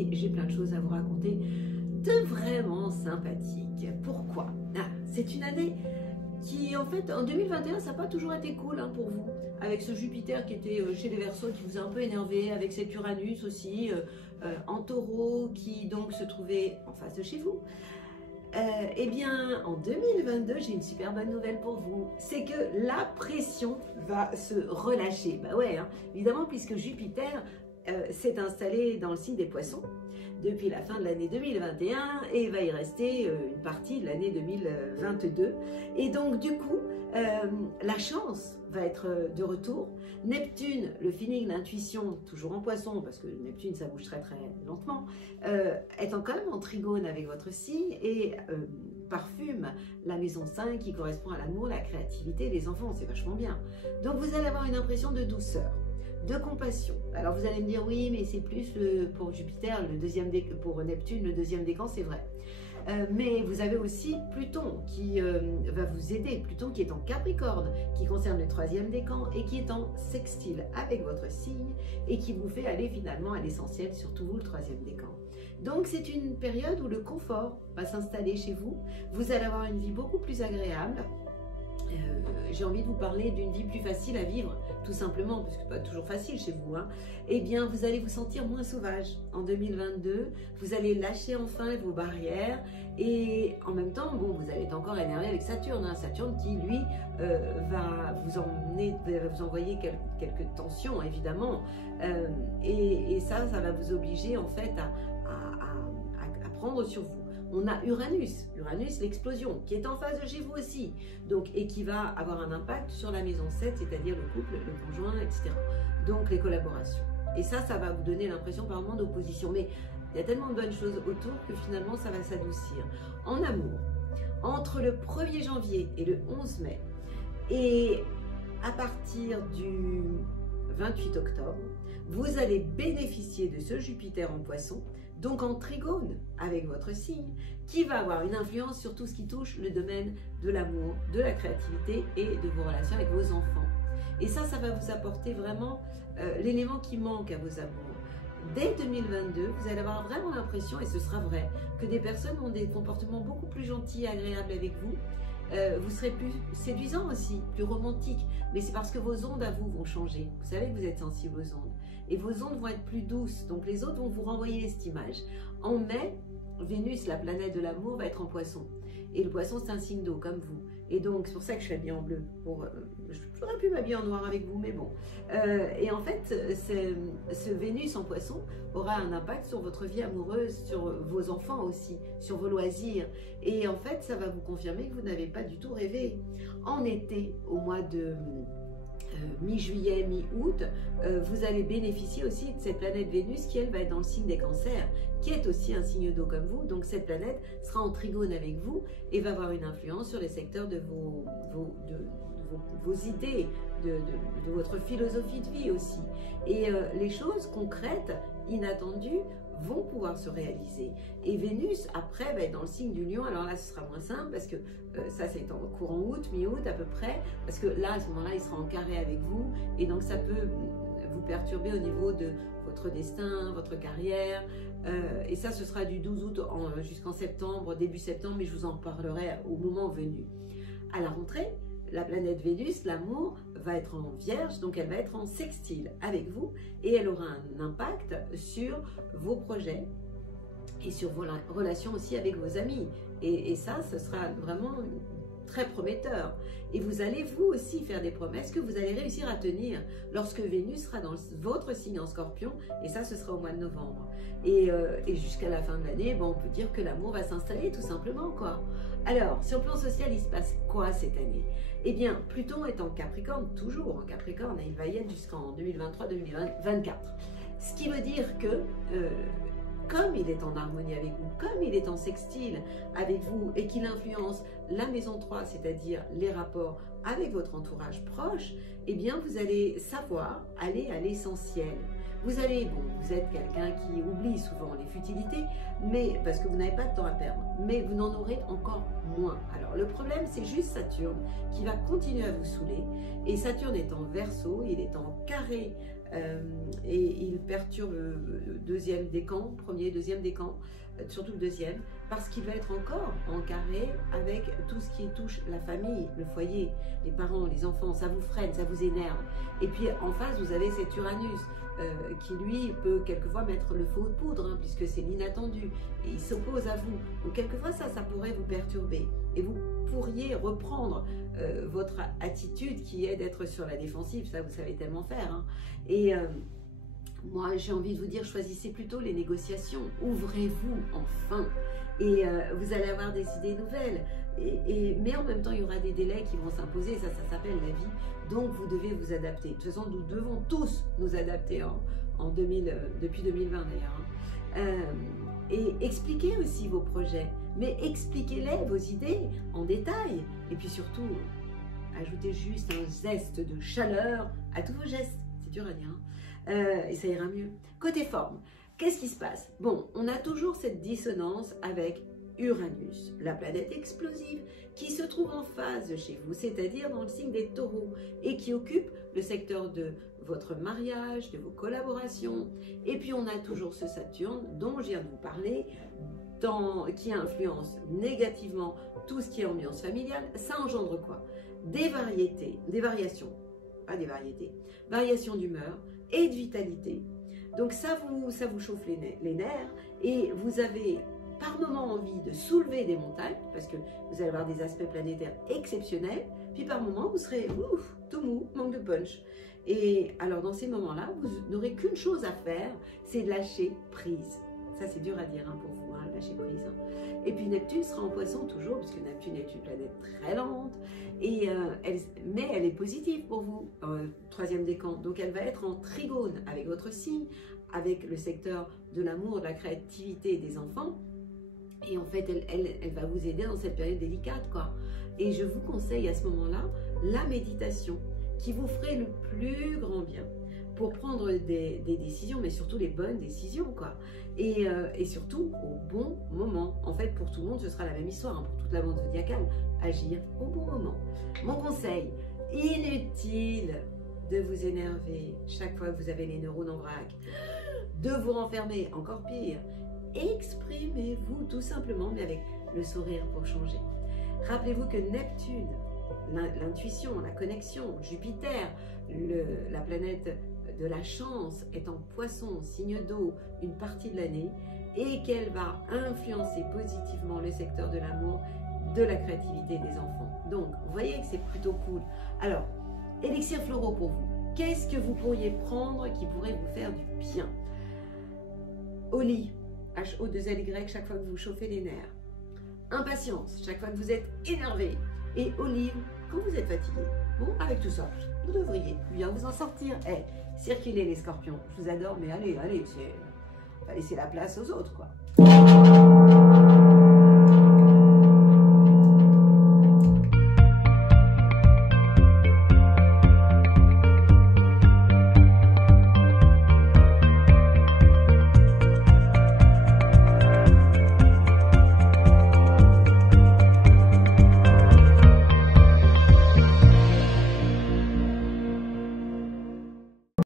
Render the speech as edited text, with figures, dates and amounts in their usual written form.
et j'ai plein de choses à vous raconter de vraiment sympathiques. Pourquoi? C'est une année qui, en fait, en 2021, ça n'a pas toujours été cool hein, pour vous, avec ce Jupiter qui était chez les Verseaux, qui vous a un peu énervé, avec cet Uranus aussi, en Taureau, qui donc se trouvait en face de chez vous. Eh bien, en 2022, j'ai une super bonne nouvelle pour vous. C'est que la pression va se relâcher. Bah ouais, hein, évidemment, puisque Jupiter s'est installé dans le signe des Poissons depuis la fin de l'année 2021 et va y rester une partie de l'année 2022. Et donc, du coup, la chance va être de retour. Neptune, le feeling, l'intuition, toujours en Poisson, parce que Neptune, ça bouge très très lentement, étant quand même en trigone avec votre signe et parfume la maison 5 qui correspond à l'amour, la créativité, les enfants, c'est vachement bien. Donc, vous allez avoir une impression de douceur, de compassion. Alors vous allez me dire oui, mais c'est plus pour Jupiter, pour Neptune, le deuxième décan, c'est vrai. Mais vous avez aussi Pluton qui va vous aider, Pluton qui est en Capricorne, qui concerne le troisième décan et qui est en sextile avec votre signe et qui vous fait aller finalement à l'essentiel, surtout vous le troisième décan. Donc c'est une période où le confort va s'installer chez vous, vous allez avoir une vie beaucoup plus agréable. J'ai envie de vous parler d'une vie plus facile à vivre, tout simplement, parce que c'est pas toujours facile chez vous, hein. Eh bien, vous allez vous sentir moins sauvage en 2022, vous allez lâcher enfin vos barrières, et en même temps, bon, vous allez être encore énervé avec Saturne, hein. Saturne qui, lui, va vous envoyer quelques tensions, évidemment, et ça va vous obliger, en fait, à prendre sur vous. On a Uranus, l'explosion, qui est en phase de chez vous aussi, donc, et qui va avoir un impact sur la maison 7, c'est-à-dire le couple, le conjoint, etc. Donc les collaborations. Et ça va vous donner l'impression par moment d'opposition. Mais il y a tellement de bonnes choses autour que finalement ça va s'adoucir. En amour, entre le 1er janvier et le 11 mai, et à partir du 28 octobre, vous allez bénéficier de ce Jupiter en Poisson, donc en trigone avec votre signe, qui va avoir une influence sur tout ce qui touche le domaine de l'amour, de la créativité et de vos relations avec vos enfants. Et ça va vous apporter vraiment l'élément qui manque à vos amours. Dès 2022, vous allez avoir vraiment l'impression, et ce sera vrai, que des personnes ont des comportements beaucoup plus gentils et agréables avec vous. Vous serez plus séduisant aussi, plus romantique, mais c'est parce que vos ondes à vous vont changer. Vous savez que vous êtes sensible aux ondes. Et vos ondes vont être plus douces, donc les autres vont vous renvoyer cette image. En mai, Vénus, la planète de l'amour, va être en Poisson. Et le Poisson, c'est un signe d'eau, comme vous. Et donc, c'est pour ça que je suis habillée en bleu. J'aurais pu m'habiller en noir avec vous, mais bon. Et en fait, ce Vénus en Poisson aura un impact sur votre vie amoureuse, sur vos enfants aussi, sur vos loisirs. Et en fait, ça va vous confirmer que vous n'avez pas du tout rêvé. En été, au mois de mi-juillet, mi-août, vous allez bénéficier aussi de cette planète Vénus qui, elle, va être dans le signe des cancers, qui est aussi un signe d'eau comme vous. Donc, cette planète sera en trigone avec vous et va avoir une influence sur les secteurs de vos idées, de votre philosophie de vie aussi. Et les choses concrètes, inattendues, vont pouvoir se réaliser. Et Vénus, après, va être dans le signe du Lion. Alors là, ce sera moins simple parce que ça, c'est en courant août, mi-août à peu près, parce que là, à ce moment-là, il sera en carré avec vous. Et donc, ça peut vous perturber au niveau de votre destin, votre carrière. Et ça, ce sera du 12 août jusqu'en septembre, début septembre, mais je vous en parlerai au moment venu. À la rentrée, la planète Vénus, l'amour, va être en Vierge, donc elle va être en sextile avec vous et elle aura un impact sur vos projets et sur vos relations aussi avec vos amis. Et ça, ce sera vraiment très prometteur. Et vous allez vous aussi faire des promesses que vous allez réussir à tenir lorsque Vénus sera dans votre signe en Scorpion, et ça, ce sera au mois de novembre. Et jusqu'à la fin de l'année, bon, on peut dire que l'amour va s'installer tout simplement, quoi. Alors, sur le plan social, il se passe quoi cette année? Eh bien, Pluton est en Capricorne, toujours en Capricorne, et il va y être jusqu'en 2023-2024. Ce qui veut dire que, comme il est en harmonie avec vous, comme il est en sextile avec vous, et qu'il influence la maison 3, c'est-à-dire les rapports avec votre entourage proche, eh bien, vous allez savoir aller à l'essentiel. Vous allez, bon, vous êtes quelqu'un qui oublie souvent les futilités, mais parce que vous n'avez pas de temps à perdre, mais vous n'en aurez encore moins. Alors le problème, c'est juste Saturne qui va continuer à vous saouler, et Saturne est en Verseau, il est en carré et il perturbe le deuxième décan, premier, deuxième décan, surtout le deuxième, parce qu'il va être encore en carré avec tout ce qui touche la famille, le foyer, les parents, les enfants, ça vous freine, ça vous énerve. Et puis en face, vous avez cet Uranus qui lui peut quelquefois mettre le feu de poudre, hein, puisque c'est l'inattendu, et il s'oppose à vous. Donc quelquefois ça pourrait vous perturber, et vous pourriez reprendre votre attitude qui est d'être sur la défensive, ça vous savez tellement faire, hein. Et moi, j'ai envie de vous dire, choisissez plutôt les négociations. Ouvrez-vous enfin. Et vous allez avoir des idées nouvelles. Mais en même temps, il y aura des délais qui vont s'imposer. Ça s'appelle la vie. Donc, vous devez vous adapter. De toute façon, nous devons tous nous adapter depuis 2020 d'ailleurs. Et expliquez aussi vos projets. Mais expliquez-les, vos idées, en détail. Et puis surtout, ajoutez juste un zeste de chaleur à tous vos gestes. C'est dur à dire, hein. Et ça ira mieux. Côté forme, qu'est-ce qui se passe? Bon, on a toujours cette dissonance avec Uranus, la planète explosive, qui se trouve en phase chez vous, c'est-à-dire dans le signe des taureaux, et qui occupe le secteur de votre mariage, de vos collaborations. Et puis on a toujours ce Saturne, dont je viens de vous parler, qui influence négativement tout ce qui est ambiance familiale. Ça engendre quoi? Des variations, pas des variétés, variations d'humeur et de vitalité. Donc ça vous chauffe les nerfs, et vous avez par moments envie de soulever des montagnes, parce que vous allez avoir des aspects planétaires exceptionnels, puis par moments vous serez tout mou, manque de punch. Et alors dans ces moments-là, vous n'aurez qu'une chose à faire, c'est de lâcher prise. Ça c'est dur à dire, hein, pour vous, hein, lâcher prise, hein. Et puis Neptune sera en Poisson toujours, puisque Neptune est une planète très lente, et mais elle est positive pour vous, troisième décan. Donc elle va être en trigone avec votre signe, avec le secteur de l'amour, de la créativité des enfants. Et en fait, elle va vous aider dans cette période délicate, quoi. Et je vous conseille à ce moment-là la méditation, qui vous ferait le plus grand bien pour prendre des décisions, mais surtout les bonnes décisions, quoi. Et surtout au bon moment. En fait, pour tout le monde, ce sera la même histoire, hein, pour toute la bande zodiacale. Agir au bon moment. Mon conseil, inutile de vous énerver chaque fois que vous avez les neurones en vrac, de vous renfermer, encore pire. Exprimez-vous tout simplement, mais avec le sourire pour changer. Rappelez-vous que Neptune, l'intuition, la connexion, Jupiter, la planète de la chance, est en Poisson, signe d'eau, une partie de l'année, et qu'elle va influencer positivement le secteur de l'amour, de la créativité des enfants. Donc, vous voyez que c'est plutôt cool. Alors, élixirs floraux pour vous. Qu'est-ce que vous pourriez prendre qui pourrait vous faire du bien? Oli, H-O-2-L-Y, chaque fois que vous chauffez les nerfs. Impatience, chaque fois que vous êtes énervé. Et olive, quand vous êtes fatigué. Bon, avec tout ça, vous devriez bien vous en sortir. Circulez les scorpions, je vous adore, mais allez, on va laisser la place aux autres, quoi.